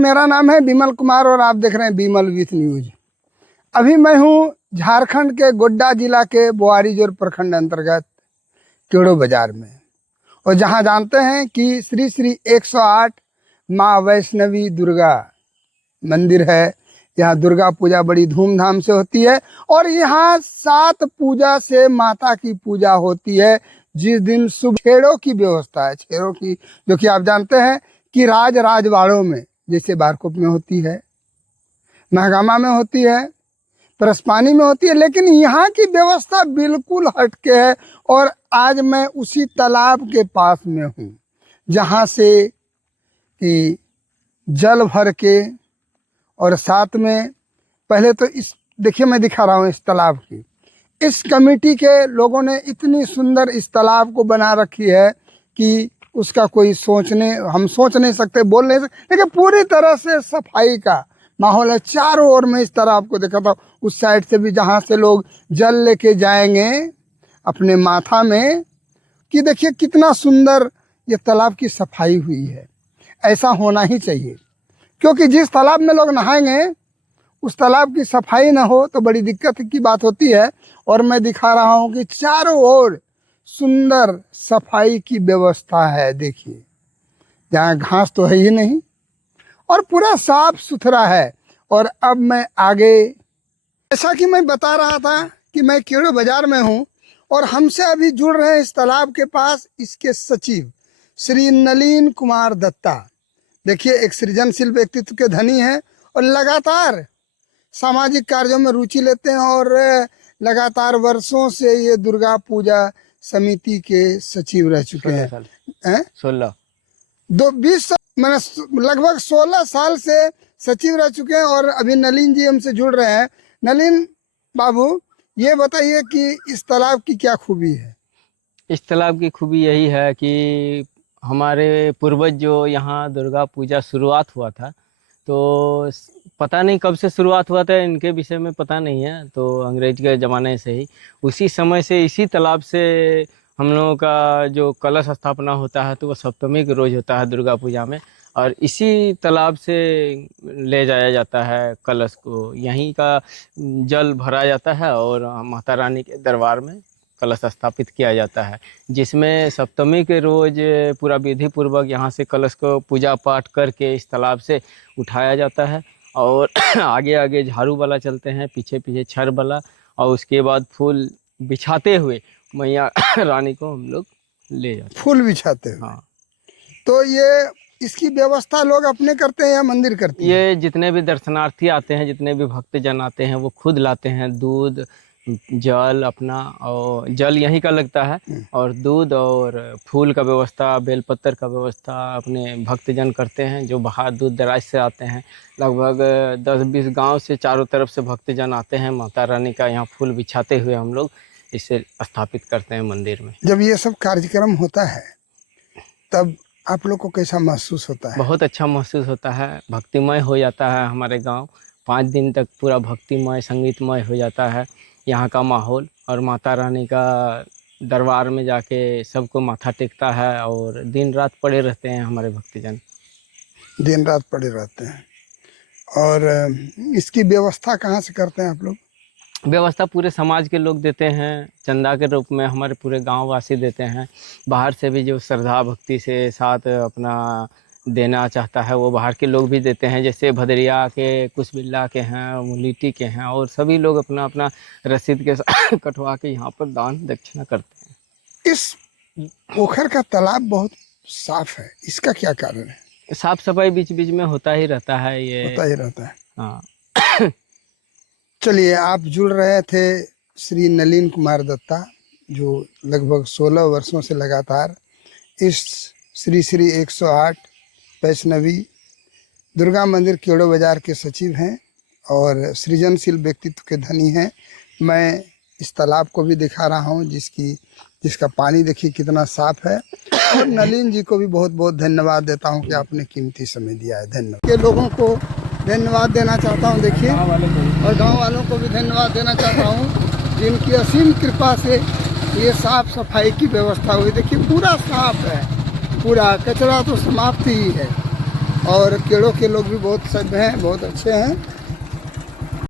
मेरा नाम है विमल कुमार और आप देख रहे हैं विमल विथ न्यूज। अभी मैं हूँ झारखंड के गोड्डा जिला के बोआरीजोर प्रखंड अंतर्गत केड़ो बाजार में, और जहाँ जानते हैं कि श्री श्री 108 माँ वैष्णवी दुर्गा मंदिर है। यहाँ दुर्गा पूजा बड़ी धूमधाम से होती है और यहाँ 7 पूजा से माता की पूजा होती है। जिस दिन सुबह छेड़ों की व्यवस्था है, छेड़ों की जो कि आप जानते हैं कि राजवाड़ों में जैसे बारकोप में होती है, महगामा में होती है, परसपानी में होती है, लेकिन यहाँ की व्यवस्था बिल्कुल हटके है। और आज मैं उसी तालाब के पास में हूँ जहाँ से कि जल भर के और साथ में पहले तो इस देखिए मैं दिखा रहा हूँ इस तालाब की, इस कमेटी के लोगों ने इतनी सुंदर इस तालाब को बना रखी है कि उसका कोई हम सोच नहीं सकते, बोल नहीं सकते, लेकिन पूरी तरह से सफाई का माहौल है। चारों ओर में इस तरह आपको देखा था, उस साइड से भी जहाँ से लोग जल लेके जाएंगे अपने माथा में, कि देखिए कितना सुंदर ये तालाब की सफाई हुई है। ऐसा होना ही चाहिए, क्योंकि जिस तालाब में लोग नहाएंगे उस तालाब की सफाई ना हो तो बड़ी दिक्कत की बात होती है। और मैं दिखा रहा हूँ कि चारों ओर सुंदर सफाई की व्यवस्था है। देखिए जहाँ घास तो है ही नहीं और पूरा साफ सुथरा है। और अब मैं आगे, जैसा कि मैं बता रहा था कि मैं केड़ो बाजार में हूँ और हमसे अभी जुड़ रहे हैं इस तालाब के पास इसके सचिव श्री नलीन कुमार दत्ता। देखिए एक सृजनशील व्यक्तित्व के धनी हैं और लगातार सामाजिक कार्यों में रुचि लेते हैं और लगातार वर्षों से ये दुर्गा पूजा समिति के सचिव रह चुके हैं। 20 मैंने लगभग 16 साल से सचिव रह चुके हैं। और अभी नलीन जी हमसे जुड़ रहे हैं। नलीन बाबू, ये बताइए कि इस तालाब की क्या खूबी है? इस तालाब की खूबी यही है कि हमारे पूर्वज जो यहाँ दुर्गा पूजा शुरुआत हुआ था, तो पता नहीं कब से शुरुआत हुआ था, इनके विषय में पता नहीं है, तो अंग्रेज के ज़माने से ही उसी समय से इसी तालाब से हम लोगों का जो कलश स्थापना होता है तो वो सप्तमी के रोज होता है दुर्गा पूजा में, और इसी तालाब से ले जाया जाता है कलश को, यहीं का जल भरा जाता है और माता रानी के दरबार में कलश स्थापित किया जाता है, जिसमें सप्तमी के रोज पूरा विधि पूर्वक यहाँ से कलश को पूजा पाठ करके इस तालाब से उठाया जाता है। और आगे आगे झाड़ू वाला चलते हैं, पीछे पीछे छर वाला, और उसके बाद फूल बिछाते हुए मैया रानी को हम लोग ले जाते हैं। फूल बिछाते हैं। हाँ, तो ये इसकी व्यवस्था लोग अपने करते हैं या मंदिर करती है? ये जितने भी दर्शनार्थी आते हैं, जितने भी भक्तजन आते हैं, वो खुद लाते हैं दूध, जल अपना, और जल यहीं का लगता है, और दूध और फूल का व्यवस्था, बेलपत्र का व्यवस्था अपने भक्तजन करते हैं जो बाहर दूर दराज से आते हैं। लगभग 10-20 गांव से चारों तरफ से भक्तजन आते हैं। माता रानी का यहाँ फूल बिछाते हुए हम लोग इसे स्थापित करते हैं मंदिर में। जब ये सब कार्यक्रम होता है तब आप लोग को कैसा महसूस होता है? बहुत अच्छा महसूस होता है, भक्तिमय हो जाता है हमारे गाँव। 5 दिन तक पूरा भक्तिमय संगीतमय हो जाता है यहाँ का माहौल, और माता रानी का दरबार में जाके सबको माथा टेकता है और दिन रात पड़े रहते हैं हमारे भक्तजन। दिन रात पड़े रहते हैं। और इसकी व्यवस्था कहाँ से करते हैं आप लोग? व्यवस्था पूरे समाज के लोग देते हैं, चंदा के रूप में हमारे पूरे गांव वासी देते हैं। बाहर से भी जो श्रद्धा भक्ति से साथ अपना देना चाहता है वो बाहर के लोग भी देते हैं, जैसे भदरिया के, कुशबिल्ला के हैं, मुलीटी के हैं, और सभी लोग अपना अपना रसीद के साथ कटवा के यहाँ पर दान दक्षिणा करते हैं। इस पोखर का तालाब बहुत साफ है, इसका क्या कारण है? साफ सफाई बीच बीच में होता ही रहता है, ये होता ही रहता है। हाँ। चलिए, आप जुड़ रहे थे श्री नलीन कुमार दत्ता, जो लगभग 16 वर्षों से लगातार इस श्री श्री 108 वैष्णवी दुर्गा मंदिर केड़ो बाजार के सचिव हैं और सृजनशील व्यक्तित्व के धनी हैं। मैं इस तालाब को भी दिखा रहा हूं जिसका पानी देखिए कितना साफ है। और नलीन जी को भी बहुत बहुत धन्यवाद देता हूं कि आपने कीमती समय दिया है। धन्यवाद। के लोगों को धन्यवाद देना चाहता हूं, देखिए, और गांव वालों को भी धन्यवाद देना चाहता हूं जिनकी असीम कृपा से ये साफ सफाई की व्यवस्था हुई। देखिए पूरा साफ है, पूरा कचरा तो समाप्त ही है। और केड़ों के लोग भी बहुत सभ्य हैं, बहुत अच्छे हैं।